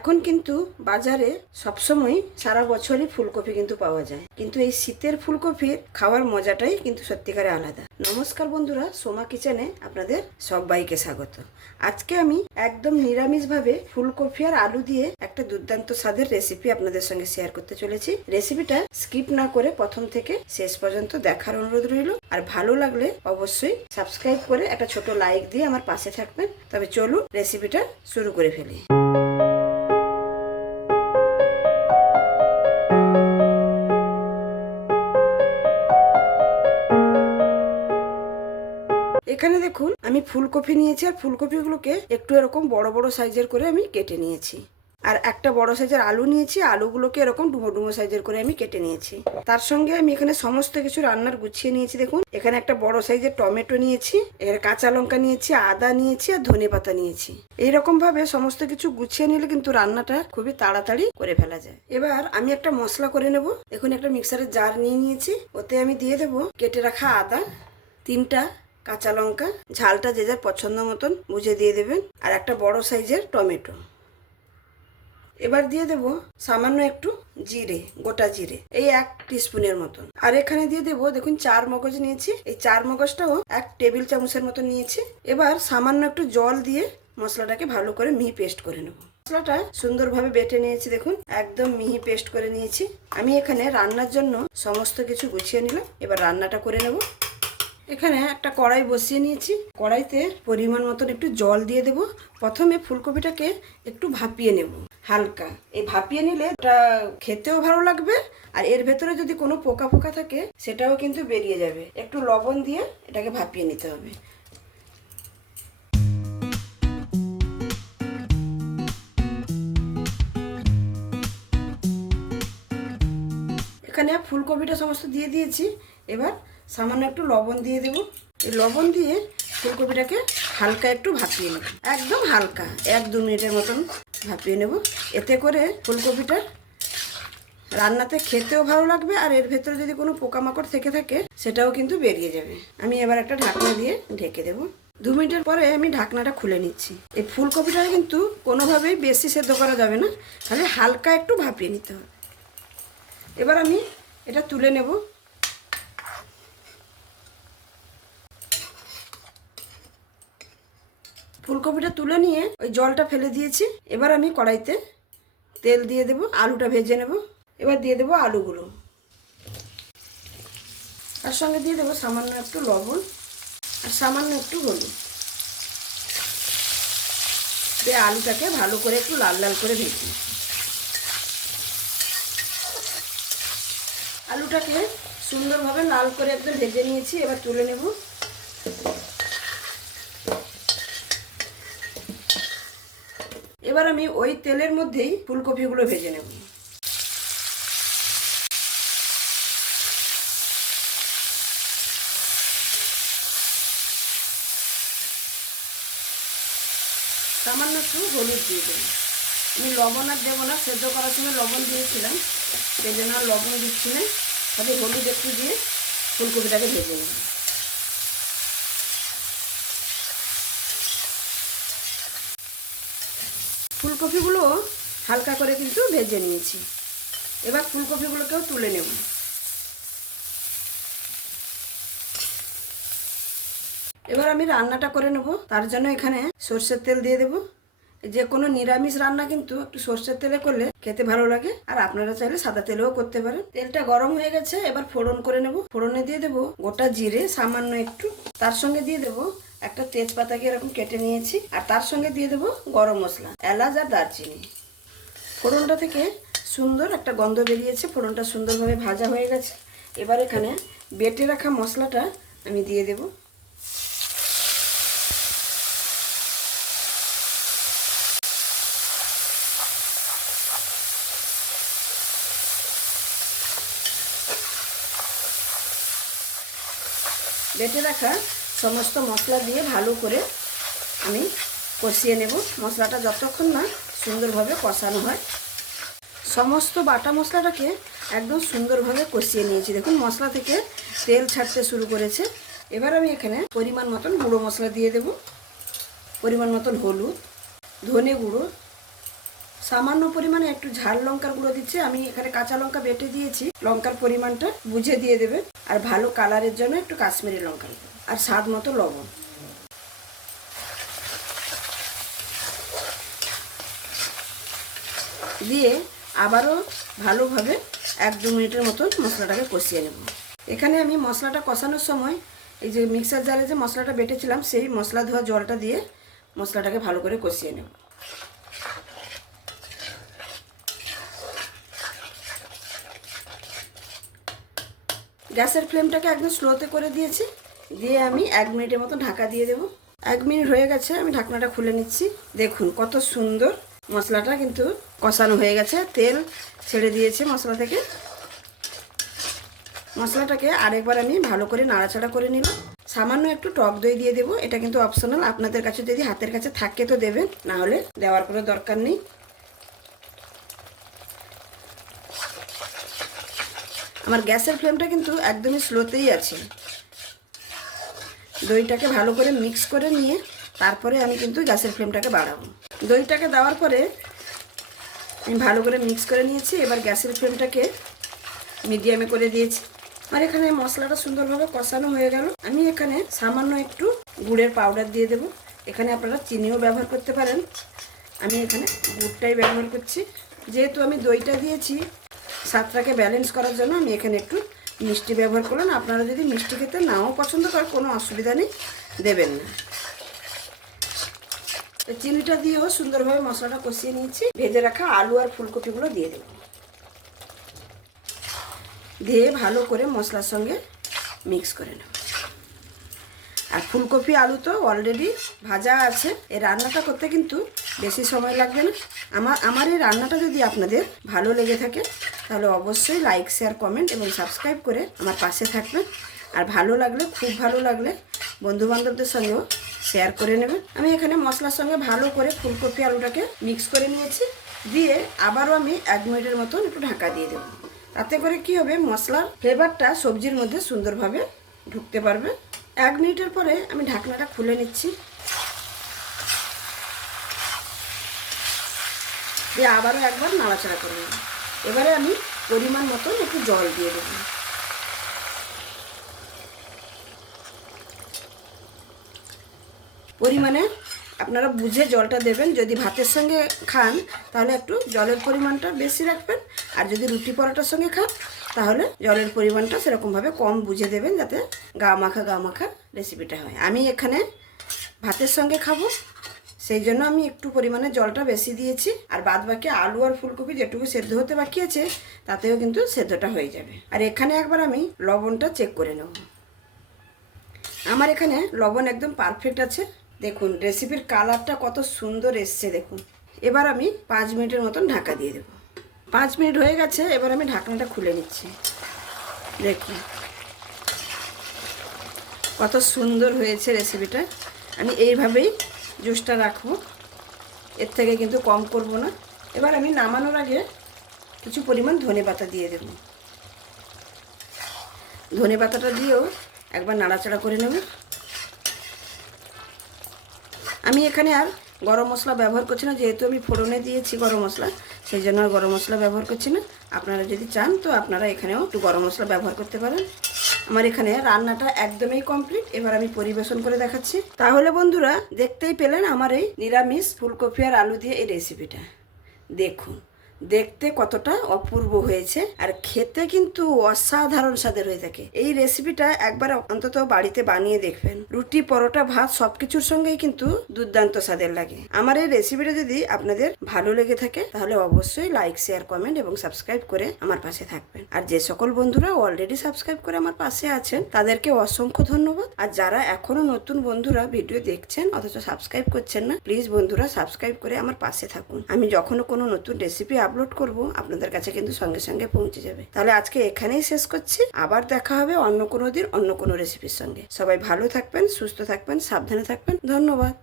এখন কিন্তু বাজারে সবসময় সারা বছরই ফুলকপি কিন্তু পাওয়া যায়, কিন্তু এই শীতের ফুলকপির খাওয়ার মজাটাই কিন্তু সত্যিকারে আলাদা। নমস্কার বন্ধুরা, সোমা কিচেনে আপনাদের সবাইকে স্বাগত। আজকে আমি একদম নিরামিষভাবে ফুলকপি আর আলু দিয়ে একটা দুর্দান্ত স্বাদের রেসিপি আপনাদের সঙ্গে শেয়ার করতে চলেছি। রেসিপিটা স্কিপ না করে প্রথম থেকে শেষ পর্যন্ত দেখার অনুরোধ রইল। আর ভালো লাগলে অবশ্যই সাবস্ক্রাইব করে একটা ছোট লাইক দিয়ে আমার পাশে থাকবেন। তবে চলুন রেসিপিটা শুরু করে ফেলি। এখানে দেখুন আমি ফুলকপি নিয়েছি, আর ফুলকপিগুলোকে একটু এরকম বড় বড় সাইজের করে আমি কেটে নিয়েছি। আর একটা বড় সাইজের আলু নিয়েছি, আলুগুলোকে এরকম ডুমো ডুমো সাইজের করে আমি কেটে নিয়েছি। তার সঙ্গে আমি এখানে সমস্ত কিছু রান্নার গুছিয়ে নিয়েছি। দেখুন এখানে একটা বড় সাইজের টমেটো নিয়েছি, এখানে কাঁচা লঙ্কা নিয়েছি, আদা নিয়েছি, আর ধনেপাতা নিয়েছি। এইরকম ভাবে সমস্ত কিছু গুছিয়ে নিলে কিন্তু রান্নাটা খুবই তাড়াতাড়ি করে ফেলা যায়। এবার আমি একটা মশলা করে নেব। এখন একটা মিক্সারের জার নিয়ে নিয়েছি, ওতে আমি দিয়ে দেবো কেটে রাখা আদা, 3টা কাঁচা লঙ্কা, ঝালটা যে যার পছন্দ মতন বুঝে দিয়ে দেবেন, আর একটা বড় সাইজের টমেটো। এবার দিয়ে দেব সামান্য একটু জিরে, গোটা জিরে, এই 1 টিস্পুনের মতন। আর এখানে দিয়ে দেব, দেখুন 4 মগজ নিয়েছি, এই 4 মগজটাও 1 টেবিল চামচের মতন নিয়েছি। এবার সামান্য একটু জল দিয়ে মশলাটাকে ভালো করে মিহি পেস্ট করে নেব। মশলাটা সুন্দরভাবে বেটে নিয়েছি, দেখুন একদম মিহি পেস্ট করে নিয়েছি। আমি এখানে রান্নার জন্য সমস্ত কিছু গুছিয়ে নিলাম। এবার রান্নাটা করে নেব। এখানে একটা কড়াই বসিয়ে নিয়েছি, কড়াইতে পরিমাণ মতন একটু জল দিয়ে দেব। প্রথমে ফুলকপিটাকে একটু ভাপিয়ে নেব হালকা। এই ভাপিয়ে নিলে ওটা খেতেও ভালো লাগবে, আর এর ভেতরে যদি কোনো পোকা ফোকা থাকে সেটাও কিন্তু বেরিয়ে যাবে। একটু লবণ দিয়ে এটাকে ভাপিয়ে নিতে হবে। এখানে ফুলকপিটা সমস্ত দিয়ে দিয়েছি। এবার সামান্য একটু লবণ দিয়ে দেব। এই লবণ দিয়ে ফুলকপিটাকে হালকা একটু ভাপিয়ে নেব, একদম হালকা 1-2 মিনিটের মতন ভাপিয়ে নেব। এতে করে ফুলকপিটা রান্নাতে খেতেও ভালো লাগবে, আর এর ভেতরে যদি কোনো পোকামাকড় থেকে থাকে সেটাও কিন্তু বেরিয়ে যাবে। আমি এবার একটা ঢাকনা দিয়ে ঢেকে দেব। 2 মিনিটের পরে আমি ঢাকনাটা খুলে নিচ্ছি। এই ফুলকপিটা কিন্তু কোনোভাবেই বেশি সেদ্ধ করা যাবে না, খালি হালকা একটু ভাপিয়ে নিতে হবে। এবার আমি এটা তুলে নেব। ফুলকপিটা তুলে নিয়ে ওই জলটা ফেলে দিয়েছি। এবার আমি কড়াইতে তেল দিয়ে দেব, আলুটা ভেজে নেব। এবার দিয়ে দেব আলুগুলো, তার সঙ্গে দিয়ে দেবো সামান্য একটু লবণ আর সামান্য একটু হলুদ দিয়ে আলুটাকে ভালো করে একটু লাল লাল করে ভেজে। আলুটাকে সুন্দরভাবে লাল করে একদম ভেজে নিয়েছি। এবার তুলে নেব। এবার আমি ওই তেলের মধ্যেই ফুলকপিগুলো ভেজে নেব। সামান্য একটু হলুদ দিয়ে দেবো। আমি লবণ আর দেবো না, সেদ্ধ করার সময় লবণ দিয়েছিলাম, সেই জন্য আর লবণ দিচ্ছি না। খালি হলুদ একটু দিয়ে ফুলকপিটাকে ভেজে নেব। ফুলকপিগুলো হালকা করে কিন্তু ভেজে নিয়েছি। এবার ফুলকপিগুলোকেও তুলে নেব। এবার আমি রান্নাটা করে নেব। তার জন্য এখানে সর্ষের তেল দিয়ে দেব। যে কোনো নিরামিষ রান্না কিন্তু একটু সর্ষের তেলে করলে খেতে ভালো লাগে, আর আপনারা চাইলে সাদা তেলেও করতে পারেন। তেলটা গরম হয়ে গেছে, এবার ফোড়ন করে নেব। ফোড়নে দিয়ে দেব গোটা জিরে সামান্য একটু, তার সঙ্গে দিয়ে দেব একটা তেজপাতাকে এরকম কেটে নিয়েছি, আর তার সঙ্গে দিয়ে দেব গরম মশলা, এলাচ আর দারচিনি। ফোড়নটা থেকে সুন্দর একটা গন্ধ বেরিয়েছে, ফোড়নটা সুন্দরভাবে ভাজা হয়ে গেছে। এবার এখানে বেটে রাখা মশলাটা আমি দিয়ে দেব। বেটে রাখা সমস্ত মশলা দিয়ে ভালো করে আমি কষিয়ে নেব। মশলাটা যতক্ষণ না সুন্দরভাবে কষানো হয়। সমস্ত বাটা মশলাটাকে একদম সুন্দরভাবে কষিয়ে নিয়েছি। দেখুন মশলা থেকে তেল ছাড়তে শুরু করেছে। এবার আমি এখানে পরিমাণ মতন গুঁড়ো মশলা দিয়ে দেব, পরিমাণ মতন হলুদ, ধনে গুঁড়ো, সামান্য পরিমাণে একটু ঝাল লঙ্কার গুঁড়ো দিচ্ছি। আমি এখানে কাঁচা লঙ্কা বেটে দিয়েছি, লঙ্কার পরিমাণটা বুঝে দিয়ে দেবেন। আর ভালো কালারের জন্য একটু কাশ্মীরি লঙ্কা আর স্বাদ মতো লবণ দিয়ে আবারও ভালোভাবে 1-2 মিনিটের মতো মশলাটাকে কষিয়ে নেব। এখানে আমি মশলাটা কষানোর সময় এই যে মিক্সার জারে যে মশলাটা বেটেছিলাম সেই মশলা ধোয়া জলটা দিয়ে মশলাটাকে ভালো করে কষিয়ে নেব। গ্যাসের ফ্লেমটাকে একদম স্লোতে করে দিয়েছি, দিয়ে আমি 1 মিনিটের মতো ঢাকা দিয়ে দেবো। 1 মিনিট হয়ে গেছে, আমি ঢাকনাটা খুলে নিচ্ছি। দেখুন কত সুন্দর মশলাটা কিন্তু কষানো হয়ে গেছে, তেল ছেড়ে দিয়েছে মশলা থেকে। মশলাটাকে আরেকবার আমি ভালো করে নাড়াচাড়া করে নিলাম। সামান্য একটু টক দই দিয়ে দেবো, এটা কিন্তু অপশনাল, আপনাদের কাছে যদি হাতের কাছে থাকে তো দেবেন, না হলে দেওয়ার কোনো দরকার নেই। আমার গ্যাসের ফ্লেমটা কিন্তু একদমই স্লোতেই আছে। দইটাকে ভালো করে মিক্স করে নিয়ে তারপরে আমি কিন্তু গ্যাসের ফ্লেমটাকে বাড়াবো। দইটাকে দেওয়ার পরে আমি ভালো করে মিক্স করে নিয়েছি। এবার গ্যাসের ফ্লেমটাকে মিডিয়ামে করে দিয়েছি। আর এখানে মশলাটা সুন্দরভাবে কষানো হয়ে গেল। আমি এখানে সামান্য একটু গুড়ের পাউডার দিয়ে দেবো। এখানে আপনারা চিনিও ব্যবহার করতে পারেন, আমি এখানে গুড়টাই ব্যবহার করছি। যেহেতু আমি দইটা দিয়েছি, স্বাদটাকে ব্যালেন্স করার জন্য আমি এখানে একটু মিষ্টি ব্যবহার করলাম। আপনারা যদি মিষ্টি খেতে নাও পছন্দ করেন কোনো অসুবিধা নেই, দেবেন না। চিনিটা দিয়েও সুন্দরভাবে মশলাটা কষিয়ে নিয়েছি। ভেজে রাখা আলু আর ফুলকপিগুলো দিয়ে দেব, দিয়ে ভালো করে মশলার সঙ্গে মিক্স করে নেব। আর ফুলকপি আলু তো অলরেডি ভাজা আছে। এই রান্নাটা করতে কিন্তু বেশি সময় লাগবে না। আমার এই রান্নাটা যদি আপনাদের ভালো লেগে থাকে তাহলে অবশ্যই লাইক, শেয়ার, কমেন্ট এবং সাবস্ক্রাইব করে আমার পাশে থাকবেন। আর ভালো লাগলে, খুব ভালো লাগলে বন্ধুবান্ধবদের সঙ্গেও শেয়ার করে নেবেন। আমি এখানে মশলার সঙ্গে ভালো করে ফুলকপি আলুটাকে মিক্স করে নিয়েছি, দিয়ে আবারও আমি 1 মিনিটের মতন একটু ঢাকা দিয়ে দেবো। তাতে করে কি হবে, মশলার ফ্লেভারটা সবজির মধ্যে সুন্দরভাবে ঢুকতে পারবে। 1 মিনিটের পরে আমি ঢাকনাটা খুলে নিচ্ছি, দিয়ে আবারও একবার নাড়াচাড়া করে নেব। এবারে আমি পরিমাণ মতন একটু জল দিয়ে দেবো। পরিমাণে আপনারা বুঝে জলটা দেবেন। যদি ভাতের সঙ্গে খান তাহলে একটু জলের পরিমাণটা বেশি রাখবেন, আর যদি রুটি পরোটার সঙ্গে খান তাহলে জলের পরিমাণটা সেরকমভাবে কম বুঝে দেবেন, যাতে গা মাখা রেসিপিটা হয়। আমি এখানে ভাতের সঙ্গে খাবো, সেই জন্য আমি একটু পরিমাণে জলটা বেশি দিয়েছি। আর বাদ বাকি আলু আর ফুলকপি যেটুকু সেদ্ধ হতে বাকি আছে তাতেও কিন্তু সেদ্ধটা হয়ে যাবে। আর এখানে একবার আমি লবণটা চেক করে নেব। আমার এখানে লবণ একদম পারফেক্ট আছে। দেখুন রেসিপির কালারটা কত সুন্দর এসছে দেখুন। এবার আমি 5 মিনিটের মতন ঢাকা দিয়ে দেবো। 5 মিনিট হয়ে গেছে, এবার আমি ঢাকনাটা খুলে নিচ্ছি। দেখুন কত সুন্দর হয়েছে রেসিপিটা। আমি এইভাবেই জুসটা রাখবো, এর থেকে কিন্তু কম করব না। এবার আমি নামানোর আগে কিছু পরিমাণ ধনেপাতা দিয়ে দেব। ধনেপাতাটা দিয়েও একবার নাড়াচাড়া করে নেব। আমি এখানে আর গরম মশলা ব্যবহার করছি না, যেহেতু আমি ফোড়নে দিয়েছি গরম মশলা, সেই জন্য আর গরম মশলা ব্যবহার করছি না। আপনারা যদি চান তো আপনারা এখানেও একটু গরম মশলা ব্যবহার করতে পারেন। আমার এখানে রান্নাটা একদমই কমপ্লিট। এবার আমি পরিবেশন করে দেখাচ্ছি। তাহলে বন্ধুরা দেখতেই পেলেন আমার এই নিরামিষ ফুলকপি আর আলু দিয়ে এই রেসিপিটা। দেখুন দেখতে কতটা অপূর্ব হয়েছে, আর খেতে কিন্তু অসাধারণ স্বাদের হয়ে থাকে। এই রেসিপিটা একবার অন্তত বাড়িতে বানিয়ে দেখবেন। রুটি, পরোটা, ভাত সবকিছুর সঙ্গেই কিন্তু দুর্দান্ত স্বাদের লাগে। আমার এই রেসিপিটা যদি আপনাদের ভালো লেগে থাকে তাহলে অবশ্যই লাইক, শেয়ার, কমেন্ট এবং সাবস্ক্রাইব করে আমার পাশে থাকবেন। আর যে সকল বন্ধুরা অলরেডি সাবস্ক্রাইব করে আমার পাশে আছেন তাদেরকে অসংখ্য ধন্যবাদ। আর যারা এখনো নতুন বন্ধুরা ভিডিও দেখছেন অথচ সাবস্ক্রাইব করছেন না, প্লিজ বন্ধুরা সাবস্ক্রাইব করে আমার পাশে থাকুন। আমি যখনও কোনো নতুন রেসিপি আপলোড করব আপনাদের কাছে কিন্তু সঙ্গে সঙ্গে পৌঁছে যাবে। তাহলে আজকে এখানেই শেষ করছি। আবার দেখা হবে অন্য কোনো দিন অন্য কোনো রেসিপির সঙ্গে। সবাই ভালো থাকবেন, সুস্থ থাকবেন, সাবধানে থাকবেন। ধন্যবাদ।